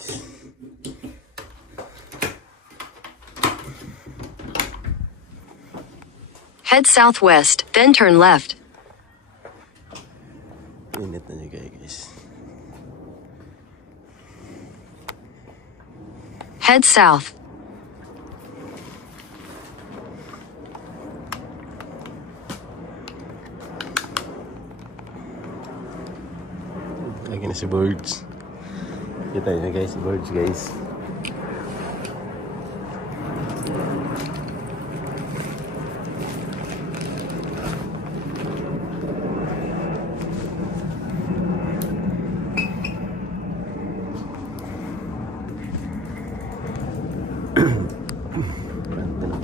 guys. Head southwest, then turn left. Init na niya guys. Head south. Lagi na si Birds. Kita niyo guys, Birds guys.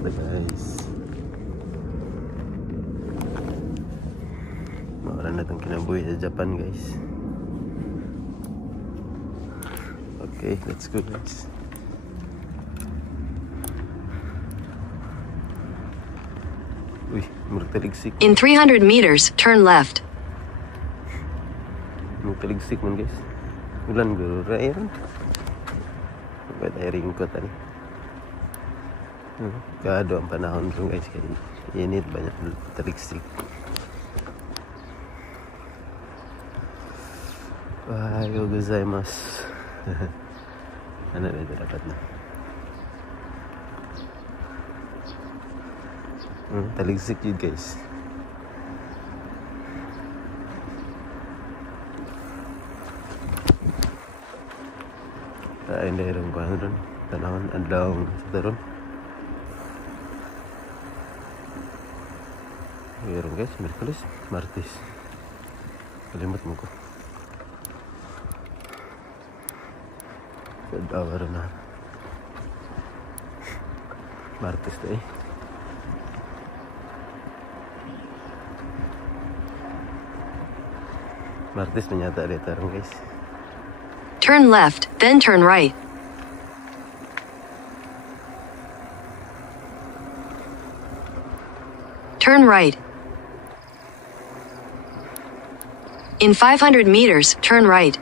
Guys, mawala na itong kinabuhi sa Japan guys. Okay, let's go guys. Uy, magtaligsik. In 300 meters, turn left. Magtaligsik man guys. Ulan guru rin. Ba't ay ringkot ani? Kado ang panahon ko guys, kaya init, banyak taligsik. Ohayou gozaimasu. Ano na ito dapat na? Taligsik yun guys. Ay, hindi rin ko ano doon. Tanahon, adlaw sa taron. Meron guys, Merkulis, Martes. Kalimut mo ko. Sadawar na. Martes tayo. Martes menyata ada tarung guys. Turn left, then turn right. Turn right. In 500 meters, turn right.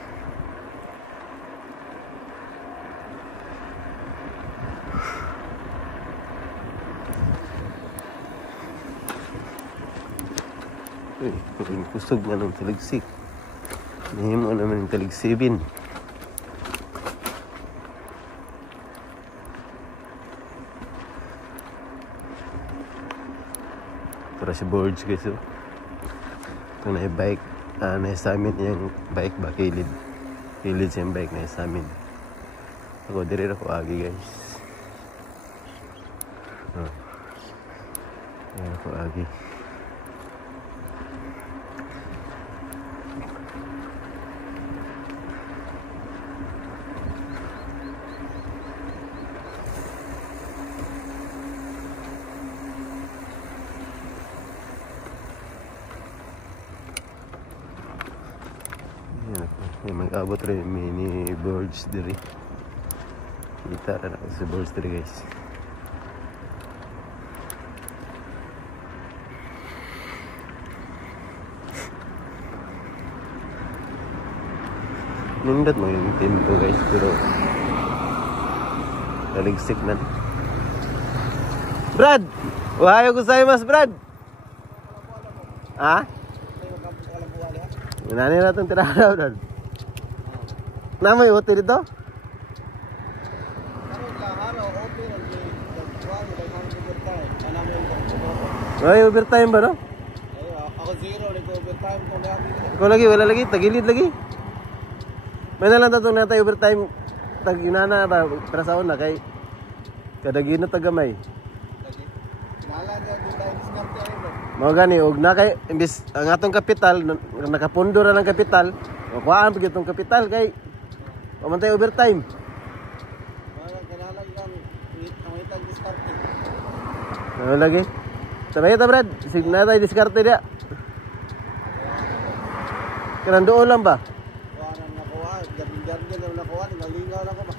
Kusog nga ng taligsik. Nahimo naman ng taligsibin. Para si Birds guys. Ito na yung bike. Nasa amin yung bike ba? Kilid. Kilid siyang bike na sa amin. Ako diri ako agi guys. Ako agi. Mag-abot rin mini Birds diri. Kita rin ako si Birds diri guys. Nindot mo yung team ko guys, pero taligsik na. Brad! Ohayou gozaimasu Brad! Ha? Nani na itong tiraraw Brad? Namay hotel dito? Ay, overtime ba no? Ako zero, nag-overtime ko lagi. Ikaw lagi, wala lagi, tagilid lagi. May nalang tatong natay overtime. Tag-inana, trasaon na kay kadagino tagamay. Nala niya, di tayo diskarte rin bro. Mga gani, huwag na kay, imbis ang atong kapital, nakapundo na ng kapital, makuhaan pag itong kapital kay pamantay overtime. Kanalang yan, ang itang diskarte. Ano lagi? Sabay ito Brad, sige na tayo diskarte dia. Kanang doon lang ba? Kuha nang nakuha, gabing-gabing na nakuha, nalingaw na ko ba?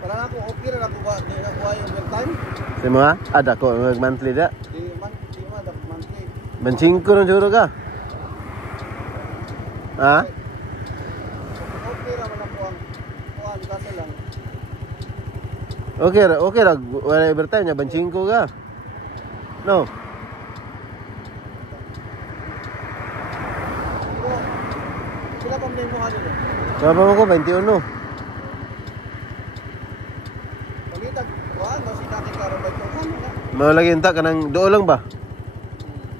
Parang ako, okay na nakuha, di nakuha yung overtime. Sa mga? Ada ko, mag-monthly dia. Di man, dapat monthly. Bansing ko ng juro ka. Ha? Okay naman nakuha. Kuha, kaso lang. Okay ra, okay ra. Wala overtime niya, banchingko ka. No. Pero, sila pa may mukha nila. Sama mo ko, 21. Palitag, kuhaan, si Kaki Karo ba ito? Ano na? Malagi ta kanang doon lang ba?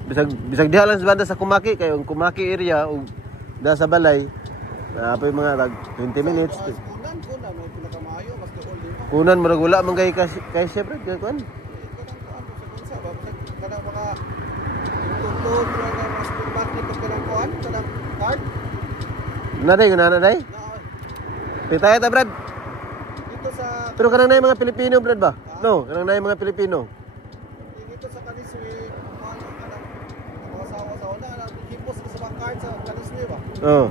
Bisag diha lang sa banda sa Kumaki kay ang Kumaki area ug da sa balay. Pa yung mga 20 minutes. Kunan, may pinakamaayo, mas doon din mo. Kunan murag wala man kay syempre kan kuan. Kanang mga tutod, kanang mga school market, kanang kuhaan, kanang card. Naday ko naday. Na, Pitaya ta brad. dito sa, Pero kanang nay mga Pilipino brad ba? No, kanang nay mga Pilipino. dito sa Kaniswi, mga sawa sa una, hipos ko sa mga card sa Kaniswi ba? Oh.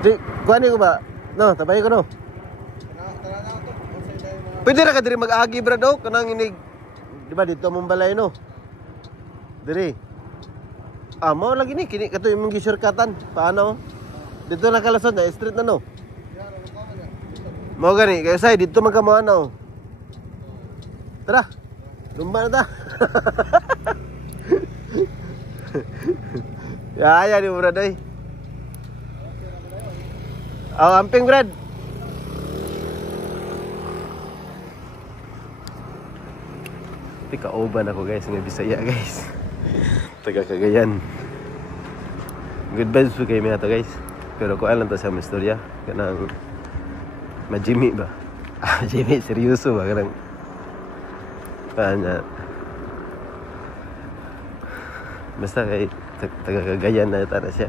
Di kuan ko ba? No, tabay ko no. Tara na ito, kung sa ila yung mga... Pwede ra ka diri mag-agi brad oh, kanang inig. Di ba dito mong balay no? Diri. Mo lagi ni kini kato imong gi-shortcutan. Paano? Dito na kalasod na street na no. Yan, ano pa man yan? Mo gani kay say dito man ka mo ano. Tara. Lumba na ta. Ya ni brad ay. Amping brad. Kauban ako guys nga Bisaya guys. Taga Cagayan. Good vibes po kayo mga to guys. Pero kung alam to sa mga istorya kanang Jimmy ba? Jimmy seryoso ba kanang kanya. Basta kay taga Cagayan na tara siya.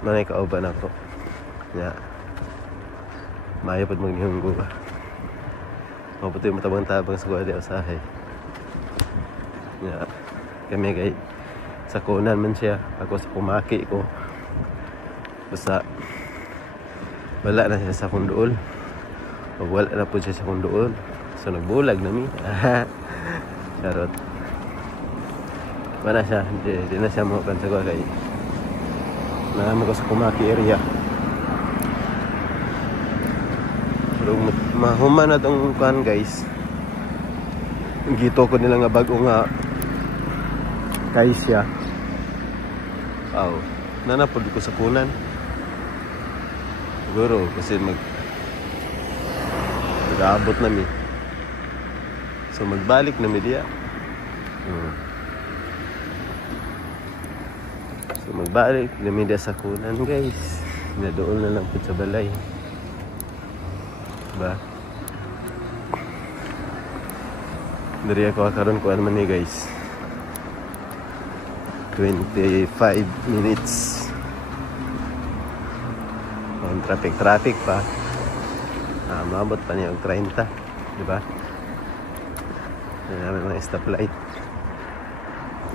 Mga kauban ako. Ya. Mayo pud maghinggo ba. Mabuti matabang-tabang sa kuha di usahay. Ya, kami kay sa kunan man siya, ako sa Kumaki ko. Basta wala na siya sa kunduol. Pag wala na po siya sa kunduol, so nagbulag na mi. Charot. Wala siya, di na siya mahukan sa kuha kay naman ko sa Kumaki area. Pero mahuman na itong kuhan guys. Gito ko nila nga bago nga kaisya. Aw, nanapod ko sa kunan. Siguro kasi mag-aabot na mi. So magbalik na mi diya. So magbalik na mi diya sa kunan guys. Na doon na lang po sa balay. Diba? Dari ako karon ko ano man ni guys. 25 minutes. On traffic pa. Maabot pa niya ang 30, di ba? May mga stoplight.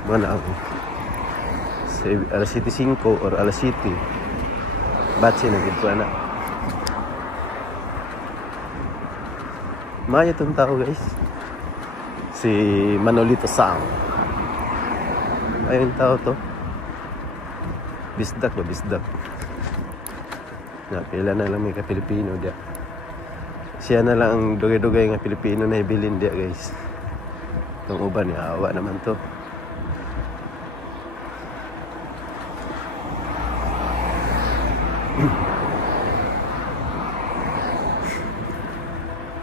Mana ako? Alas 7:05 or alas 7. Batsi na gito na. Maya itong tao guys. Si Manolito Sang. Ayun tao to. Bisdak ba? Bisdak. Pila na lang may ka-Pilipino dia. Siya na lang ang dugay-dugay nga Pilipino na ibilin dia guys. Itong uban niya, awa naman to.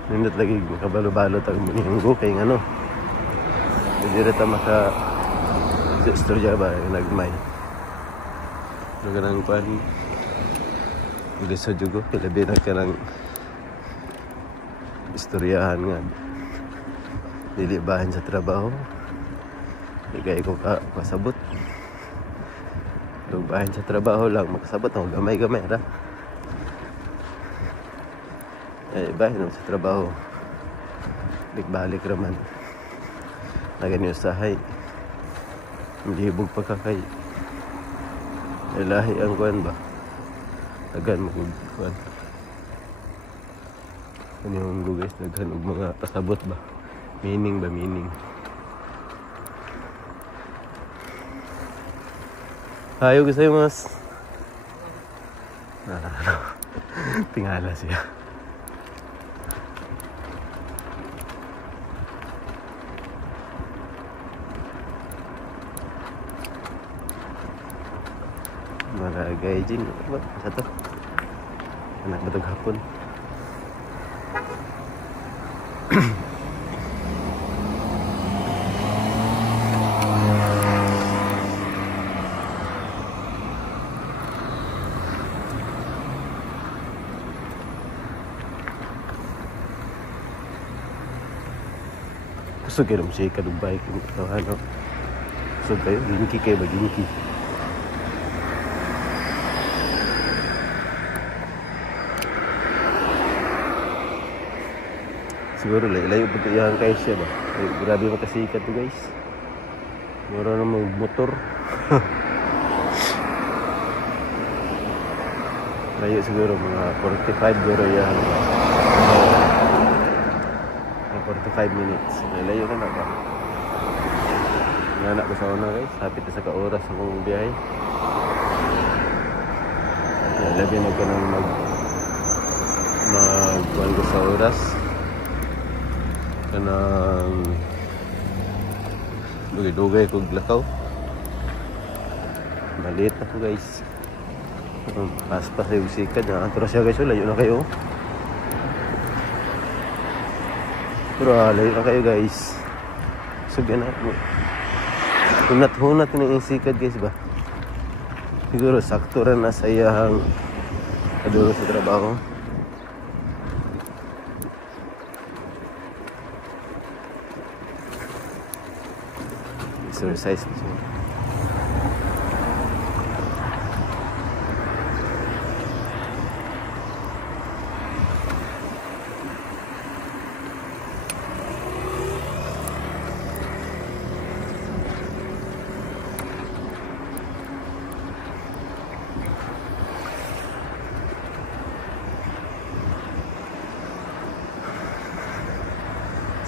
Nindot lagi makabalo-balo tag maninggo kay ano. Hindi rita maka istorya ba nagmay. Naganang pan. Hindi sa jugo labi na kanang istoryahan nga. Dili bahan sa trabaho. Igay ko kasabot. Dug bahan sa trabaho lang makasabot ang gamay-gamay ra. Bahin sa trabaho. Balik raman. Nagani usahay. Magihibog pa ka kay lahi ang kuwan ba? Dagan magkuwan. Ano yung lugar guys? Daghan og mga pasabot ba? Meaning ba? Meaning. Ayaw gusto yung mas. Tingala siya. Mga gaijin. What? Satu. Anak batog hapon. Kusog kayo siya kadubay kung ano. Kusog kayo, ginki kayo ba ginki? Siguro layo po yung kayo siya ba? Ay, grabe makasikat to guys. Mura na mag-motor. Layo siguro mga 45 siguro yan. 45 minutes. Layo na ba? Nanak ko sa una guys. Hapit na sa ka-oras akong biyahe. Labi na ko nang mag-buwan ko sa oras. Kanang dugay-dugay kong lakaw. Maliit ako guys. Pas-pas yung sikat. Pero siya guys, layo na kayo. Pero layo na kayo guys. Sugyan na. Hunat-hunat na yung sikat guys ba. Siguro sakto rin na sa iyang kaduro sa trabaho. Exercise kasi.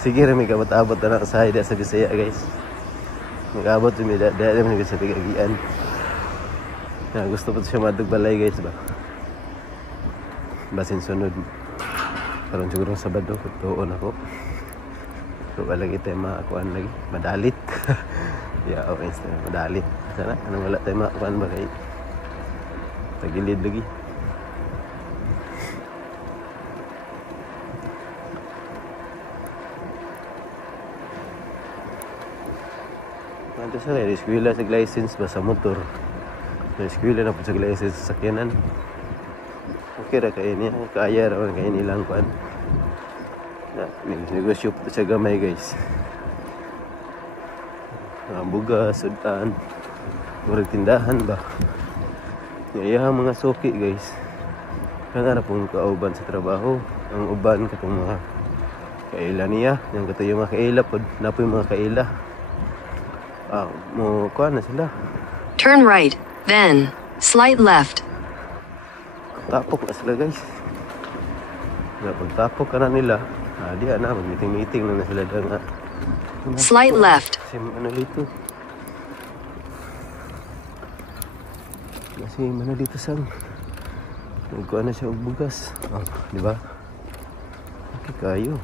Sige rin may kabot-abot na sa hida sa Bisaya guys. Mag-abot yung dahil naman sa pigagian. Gusto po siya madugbalay guys ba. Basin sunod. Karon siguro Sabado tuon ako. So lagi tayo makakuan lagi. Madalit. Yeah, okay. Madalit. Sana anong wala tayo makakuan ba kay tagilid lagi. Ito sa eskwela sa license ba sa motor. Eskwela na po sa license sa sakyanan. Okay ra kayo niya. Kaya ra kayo nilang kuan. Negosyo po sa gamay guys. Bugas, sudan. Murag tindahan ba. Iyahang mga suki guys. Kaya ra pong kauban sa trabaho. Ang uban katong mga kaila niya. Yung katuyo mga kaila po. Na po yung mga kaila. Mo kuan na sila. Turn right, then slight left. Tapok na sila guys. Pagtapok ka na nila, di na mag-meeting na sila nga. Slight left. Kasi ano dito? Kasi ano dito sang nagkuhan na siya og bugas. Di ba? Okay kayo.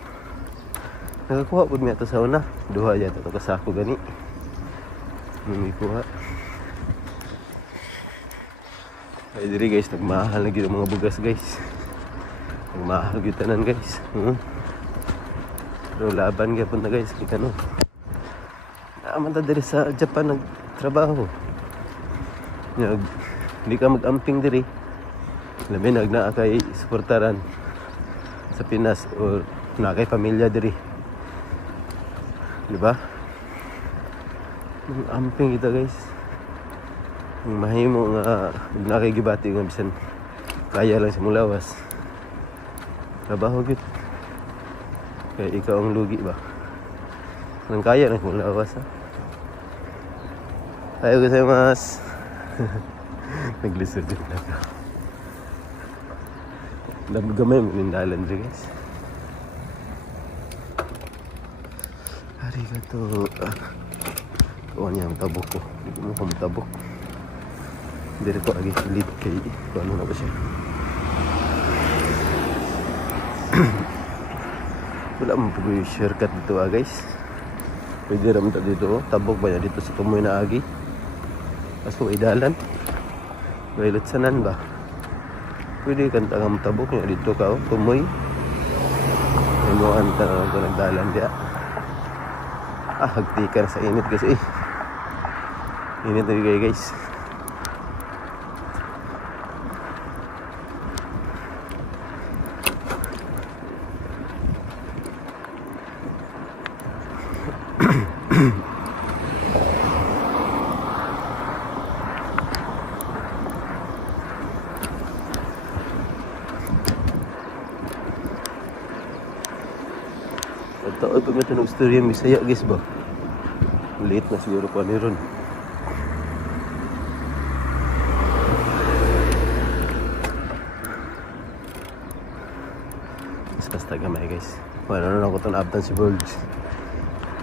Nakakuha po niya ito sa una. Duha yata ito kasako gani. Nangikuha. Ay diri guys, nagmahal lagi ang mga bugas guys. Nagmahal gitanan guys. Pero laban gyapon na guys kay kano. Naaman ta diri sa Japan nagtrabaho. Hindi ka mag-amping diri. Labi nagnaa kay suportaran sa Pinas o na kay pamilya diri. Di ba? Amping kita guys. Mahimo nga nakikibati nga bisan kaya lang sa mulawas. Trabaho gid. Kaya ikaw ang lugi ba? Nang kaya na sa mulawas ha. Ayaw gozaimasu. Naglisod din na ka. Gamay mo nindalan dyan guys. Arigato. Kuha niya ang tabok ko. Hindi mo kong tabok. Hindi rin ko lagi kilit kay ano na ba siya. Wala mo po yung shortcut dito guys. Pwede ramda dito. Tabok ba niya dito sa tumoy na agi. Kaso idalan. Violet sanan ba? Pwede kang tangang tabok niya dito ka. Tumoy. Imuan tangang ko nagdalan dia. Hagtikan sa init kasi. Init na guys. Taon pa may tanong istorya ng Bisaya guys ba? Late na siguro pa ni ron. Basta gamay guys. Ano na ako itong naabtan si Bulge.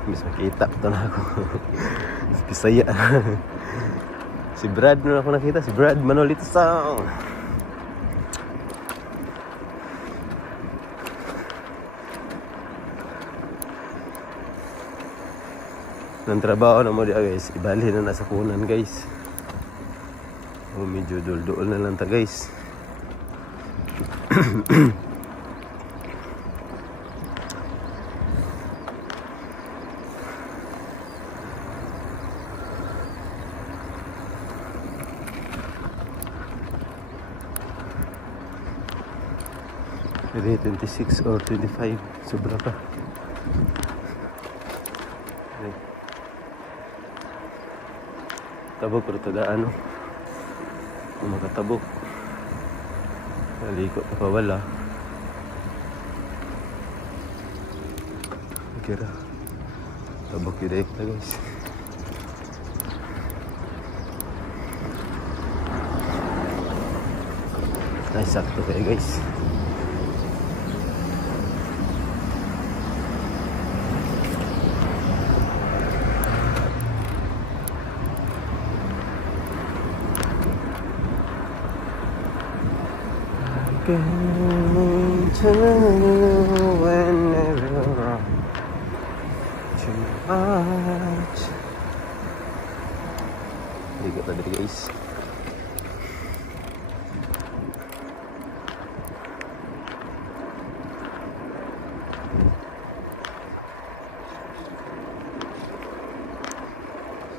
Mas makita ito na ako. Bisaya. Si Brad na ako nakita. Si Brad Manolito Song. Nang trabaho na mo diya guys, ibali na nasa kunan guys. Medyo dul-dul na lang ta guys. Maybe 26 or 25, sobra pa. Tabok ko ito daan, no? Kung makatabok. Nalikot na pawala. Kira. Tabok yun daik na guys. Nice sakto kayo guys. Whenever too much. Ligot na dito guys.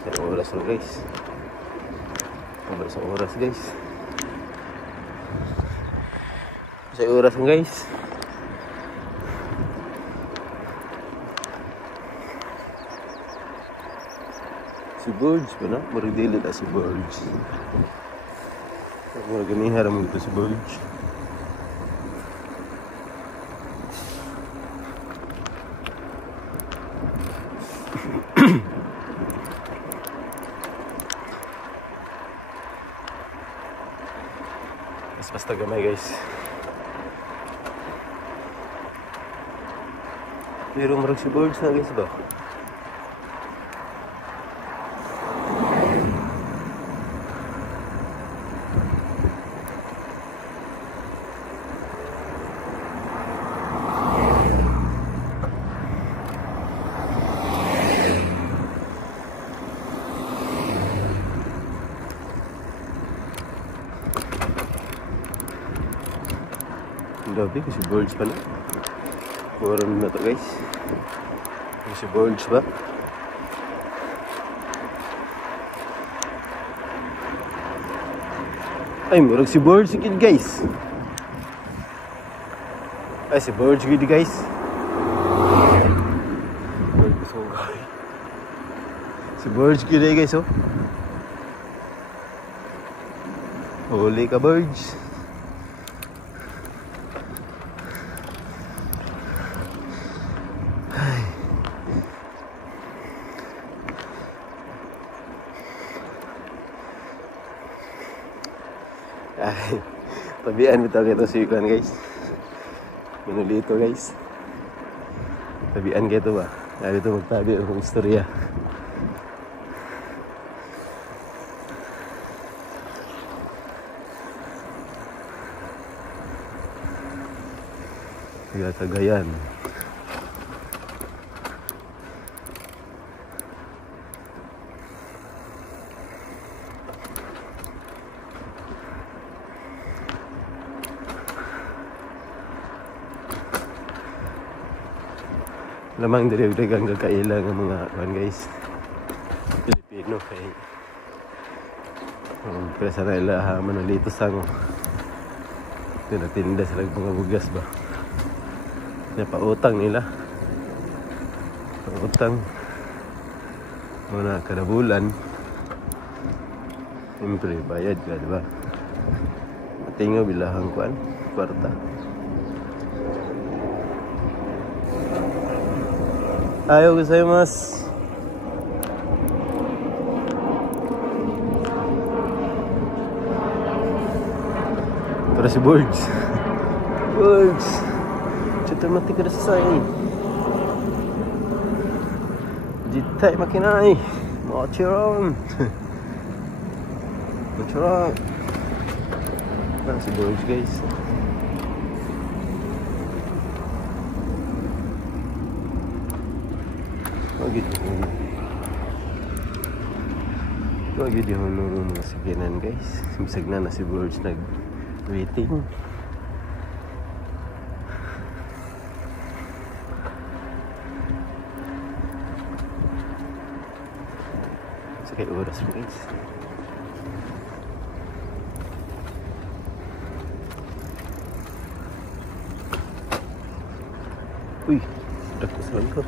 Sa oras na guys. Sa oras guys. Sa oras ng guys. Si Burge pa na? Marag dili na si Burge. Marag ganihara mo dito si Burge. Basta gamay guys. Pero marag si Burge na guys ba? Grabe, kasi Burge pala. Forum na to guys. Kasi Burge ba? Ay, murag si Burge gid guys. Ay, si Burge gid guys. Si Burge gid guys oh. Huli ka Burge. Ay, tabian bitaw kayo si Iklan guys. Manolito guys. Tabian kayo ito ba? Lalo ito magtabi akong istorya. taga Cagayan. Lamang diri dagang kakaila nga mga kuan guys. Pilipino kay presa na ila ha manalito sang tinatinda sila mga bugas ba. Nya pautang nila. Pautang muna kada bulan. Siyempre bayad ka, diba? Matingaw bilahang kuan kwarta. Ayaw gozaimasu. Para si Birds. Birds. Cita mati kudasai. Jitai makinai. Mochiron. Mochiron. Para si Birds guys. Lagi di hono mga sakyanan guys. Bisag na si Birds nag-waiting. Sakay oras mo guys. Uy, takot sa ko.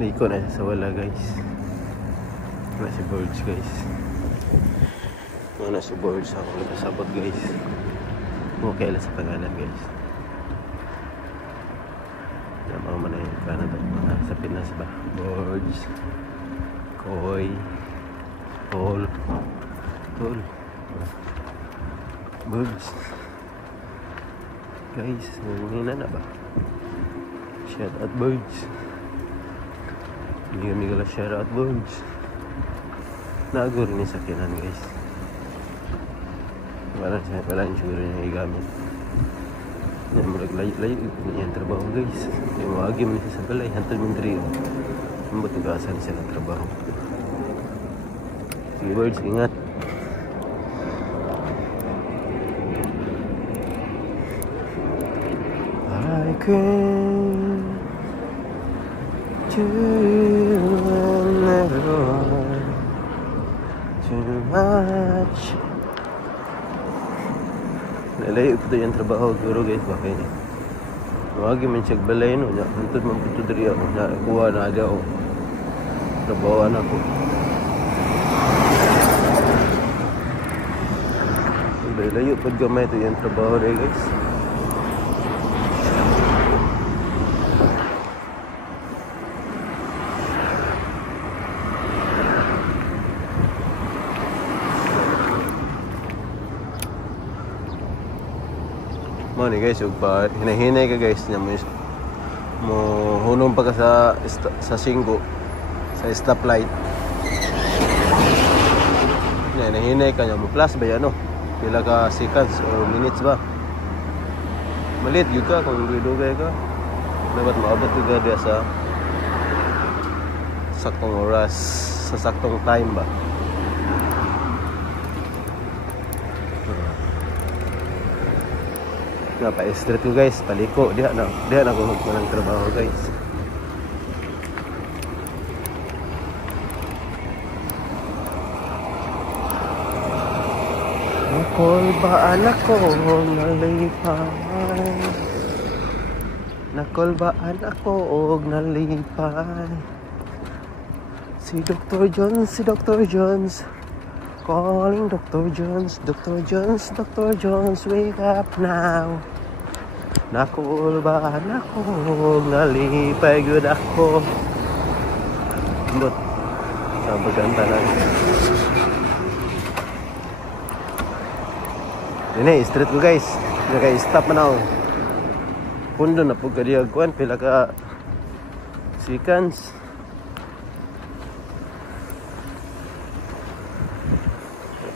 Iko na siya sa wala guys. Wala si Birds guys. Wala si Birds ako nakasabot guys. Okay lang sa pangalan guys. Nama man na yung Canada. Mga sa Pinas ba? Birds. Koi. Tol. Birds. Guys, nangyina na ba? Shout out Birds. Miga lah shout out Birds. Nago rin yung sakyanan guys. Wala siguro niya igamit. Yan layo yung trabaho guys. Yung wagi mo siya sa balay. Hantad mo diri. Ang batugasan siya ng trabaho. Sige Birds, ingat. I can never too much. Nalayo po yung trabaho guro guys. Bakit niya wagi man siya balay no. Hantod man po diri ako. Nakuha na aga o trabahoan ako. Layo po gamay ito yung trabaho rin guys. Mo ni guys, ug pa hinahinay ka guys nya mo hunong pa ka sa singgo sa stoplight. Hinahinay ka nya mo plus ba yan no? Pila ka seconds or minutes ba? Malit yun ka kung dugay ka. Dapat maabot ka diya sa saktong oras, sa saktong time ba? Pa-street ko guys, paliko. Diha na ko ng trabaho guys. Call ba anak ko nalipay? Nakolbaan ako og nalipay. Si Dr. Jones, calling Dr. Jones, Dr. Jones, wake up now. Nakolbaan ako og nalipay gud ako. But sa pagkanta lang. Ini street ko guys. Naka-stop na ako. Pundo na po kadiagkuan pila ka seconds.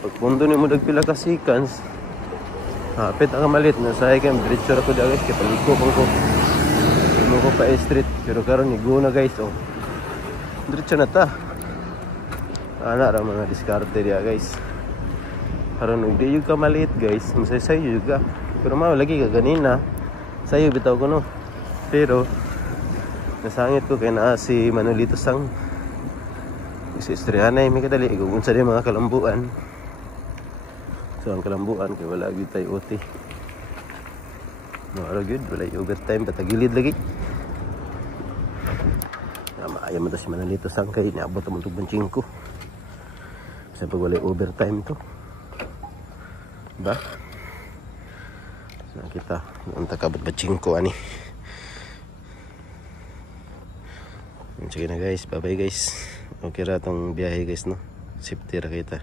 Pag pundo ni mo dagpila ka seconds, hapit ang malit na sa ikam diretso ra ko guys kay paliko ko. Mo ko pa street pero karon ni go na guys oh. Diretso na ta. Ana ra mga diskarte dia guys. Karon ug di ka malit guys, masay-sayo juga. Pero mao lagi ka ganina. Sayo bitaw ko no. Pero nasangit ko kay naa si Manolito Sang. Si Istrianay may kadali kung unsa di mga kalambuan. So ang kalambuan kay wala gyud tay OT. No ara gyud wala overtime patagilid lagi. Maayo man ta si Manolito Sang kay niabot man tug benching ko. Sa pag wala overtime to. Ba? Nah, kita untuk kabut bacingko ani. Sige na guys, bye bye guys. Okay ra tong biyahe guys no. Safety ra kita.